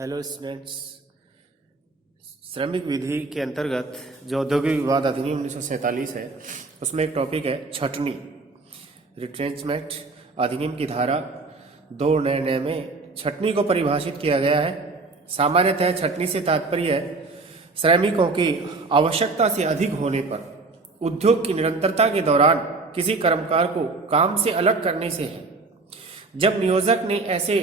Hello students. श्रमिक विधि के अंतर्गत जो औद्योगिक विवाद अधिनियम 1947 है उसमें एक टॉपिक है छटनी। रिट्रेंचमेंट अधिनियम की धारा 2 में छटनी को परिभाषित किया गया है। सामान्यतः छटनी से तात्पर्य है श्रमिकों की आवश्यकता से अधिक होने पर उद्योग की निरंतरता के दौरान किसी कर्मकार को काम से अलग करने से है। जब नियोजक ने ऐसे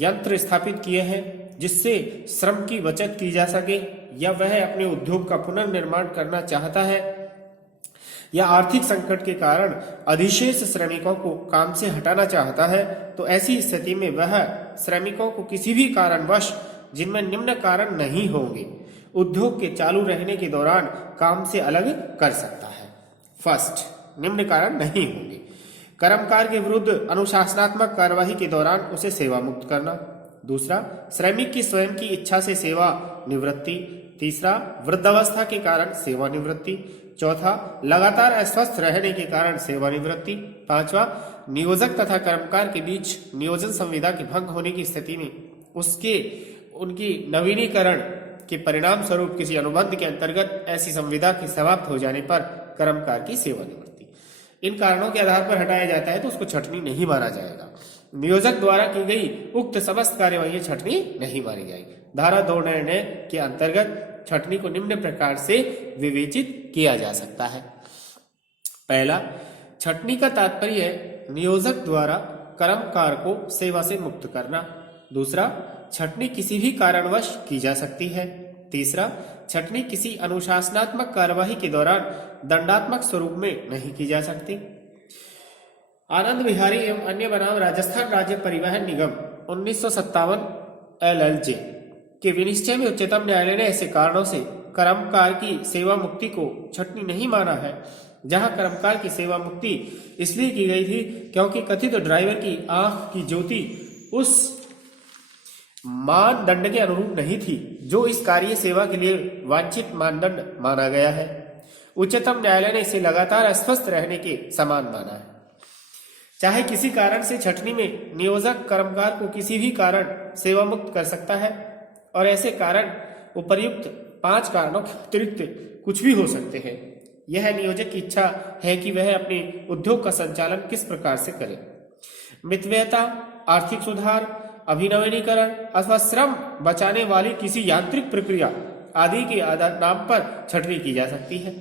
यंत्र स्थापित किए हैं जिससे श्रम की बचत की जा सके या वह अपने उद्योग का पुनर्निर्माण करना चाहता है या आर्थिक संकट के कारण अधिशेष श्रमिकों को काम से हटाना चाहता है, तो ऐसी स्थिति में वह श्रमिकों को किसी भी कारणवश जिनमें निम्न कारण नहीं होंगे उद्योग के चालू रहने के दौरान काम से अलग कर सकता है। फर्स्ट, निम्न कारण नहीं होंगे। कर्मकार के विरुद्ध अनुशासनात्मक कार्यवाही के दौरान उसे सेवा मुक्त करना। दूसरा, श्रमिक की स्वयं की इच्छा से सेवा निवृत्ति। तीसरा, वृद्धावस्था के कारण सेवा निवृत्ति। चौथा, लगातार अस्वस्थ रहने के कारण सेवा निवृत्ति। पांचवा, नियोजक तथा कर्मकार के बीच नियोजन संविदा के भंग होने की स्थिति में उनकी नवीनीकरण के परिणाम स्वरूप किसी अनुबंध के अंतर्गत ऐसी संविदा के समाप्त हो जाने पर कर्मकार की सेवा निवृत्ति। इन कारणों के आधार पर हटाया जाता है तो उसको छटनी नहीं माना जाएगा। नियोजक द्वारा की गई उक्त समस्त कार्यवाही छटनी नहीं मानी जाएगी। धारा 2 के अंतर्गत छटनी को निम्न प्रकार से विवेचित किया जा सकता है। पहला, छटनी का तात्पर्य है नियोजक द्वारा कर्मकार को सेवा से मुक्त करना। दूसरा, छटनी किसी भी कारणवश की जा सकती है। तीसरा, छटनी किसी अनुशासनात्मक कार्यवाही के दौरान दंडात्मक स्वरूप में नहीं की जा सकती। आनंद विहारी एवं अन्य बनाम राजस्थान राज्य परिवहन निगम 1957 LLJ के विनिश्चय में उच्चतम न्यायालय ने ऐसे कारणों से कर्मकार की सेवा मुक्ति को छटनी नहीं माना है जहां कर्मकार की सेवा मुक्ति इसलिए की गई थी क्योंकि कथित ड्राइवर की आंख की ज्योति उस मानदंड के अनुरूप नहीं थी जो इस कार्य सेवा के लिए वांछित मानदंड माना गया है। उच्चतम न्यायालय ने इसे लगातार अस्वस्थ रहने के समान माना है। चाहे किसी कारण से छटनी में नियोजक कर्मकार को किसी भी कारण सेवा मुक्त कर सकता है और ऐसे कारण उपर्युक्त 5 कारणों के अतिरिक्त कुछ भी हो सकते हैं। यह नियोजक की इच्छा है कि वह अपने उद्योग का संचालन किस प्रकार से करे। मितव्ययता, आर्थिक सुधार, अभिनवीनीकरण अथवा श्रम बचाने वाली किसी यांत्रिक प्रक्रिया आदि के आधार नाम पर छटनी की जा सकती है।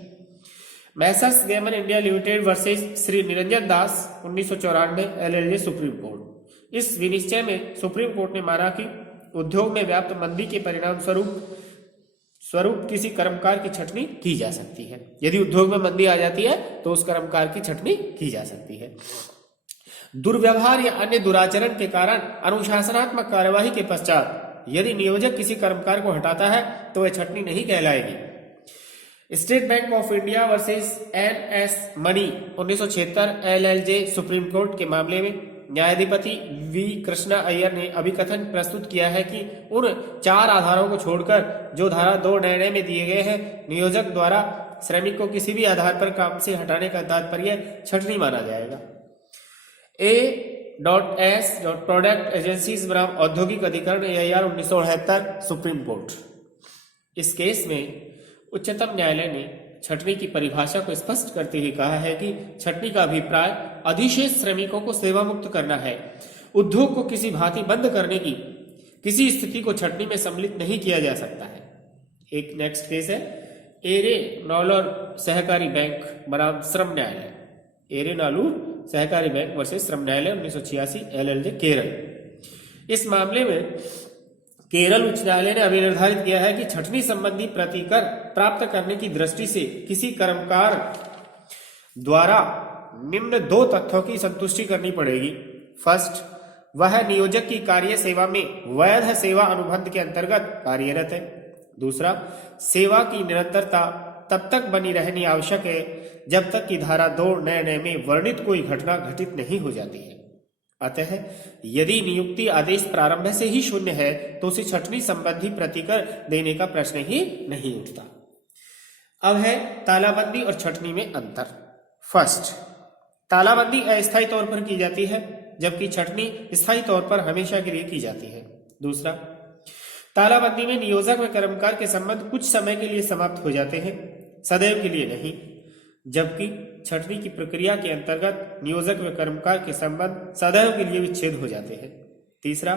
Messrs Gammon India limited versus Shri Niranjan Das 1994 LLJ supreme court. इस विनिश्चय में सुप्रीम कोर्ट ने माना कि उद्योग में व्याप्त मंदी के परिणाम स्वरूप किसी कर्मकार की छटनी की जा सकती है। यदि उद्योग में मंदी आ जाती है तो उस कर्मकार की छटनी की जा सकती है। दुर्व्यवहार या अन्य दुराचरण के कारण अनुशासनात्मक कार्यवाही के पश्चात यदि नियोजक किसी कर्मकार को हटाता है तो वह छटनी नहीं कहलाएगी। State bank of India versus NS Mani 1976 LLJ supreme court के मामले में न्यायाधिपति V कृष्णा अय्यर ने अभिकथन प्रस्तुत किया है कि उन 4 आधारों को छोड़कर जो धारा 2 में दिए गए हैं नियोजक द्वारा श्रमिक को किसी भी आधार पर काम से हटाने का तात्पर्य छटनी माना जाएगा। A.S. प्रोडक्ट एजेंसीज बनाम औद्योगिक अधिकरण AIR 1978 सुप्रीम कोर्ट। इस केस में उच्चतम न्यायालय ने छटनी की परिभाषा को स्पष्ट करते हुए कहा है कि छटनी का अभिप्राय अधिशेष श्रमिकों को सेवा मुक्त करना है। उद्योग को किसी भांति बंद करने की किसी स्थिति को छटनी में सम्मिलित नहीं किया जा सकता है। एक नेक्स्ट केस है एरे नालूर सहकारी बैंक बनाम श्रम न्यायालय। एरे नालूर सहकारी बैंक वर्सेस श्रम न्यायालय 1986 LLJ केरल। इस मामले में केरल उच्च न्यायालय ने अभी निर्धारित किया है कि छटनी संबंधी प्रतिकर प्राप्त करने की दृष्टि से किसी कर्मकार द्वारा निम्न 2 तथ्यों की संतुष्टि करनी पड़ेगी। फर्स्ट, वह नियोजक की कार्य सेवा में वैध सेवा अनुबंध के अंतर्गत कार्यरत है। दूसरा, सेवा की निरंतरता तब तक बनी रहनी आवश्यक है जब तक कि धारा 2 में वर्णित कोई घटना घटित नहीं हो जाती है। अतः यदि नियुक्ति आदेश प्रारंभ से ही शून्य है तो उसे छटनी संबंधी प्रतिकर देने का प्रश्न ही नहीं उठता। अब है तालाबंदी और छटनी में अंतर। फर्स्ट, तालाबंदी अस्थायी तौर पर की जाती है जबकि छटनी स्थायी तौर पर हमेशा के लिए की जाती है। दूसरा, तालाबंदी में नियोजक व कर्मकार के संबंध कुछ समय के लिए समाप्त हो जाते हैं, सदैव के लिए नहीं। जबकि छंटनी की प्रक्रिया के अंतर्गत नियोजक व कर्मकार के संबंध सदैव के लिए विच्छेद हो जाते हैं। तीसरा,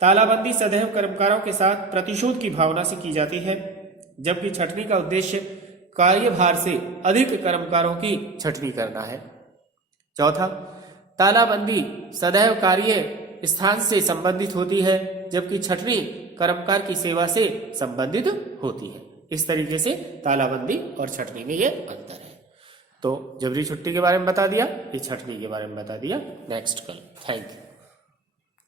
तालाबंदी सदैव कर्मकारों के साथ प्रतिशोध की भावना से की जाती है, जबकि छंटनी का उद्देश्य कार्यभार से अधिक कर्मकारों की छंटनी करना है। चौथा, तालाबंदी सदैव कार्य स्थान से संबंधित होती है, जबकि छंटनी कर्मकार की सेवा से संबंधित होती है। इस तरीके से तालाबंदी और छंटनी में ये अंतर है। तो जबरी छुट्टी के बारे में बता दिया, ये छंटनी के बारे में बता दिया। नेक्स्ट कल। Thank you.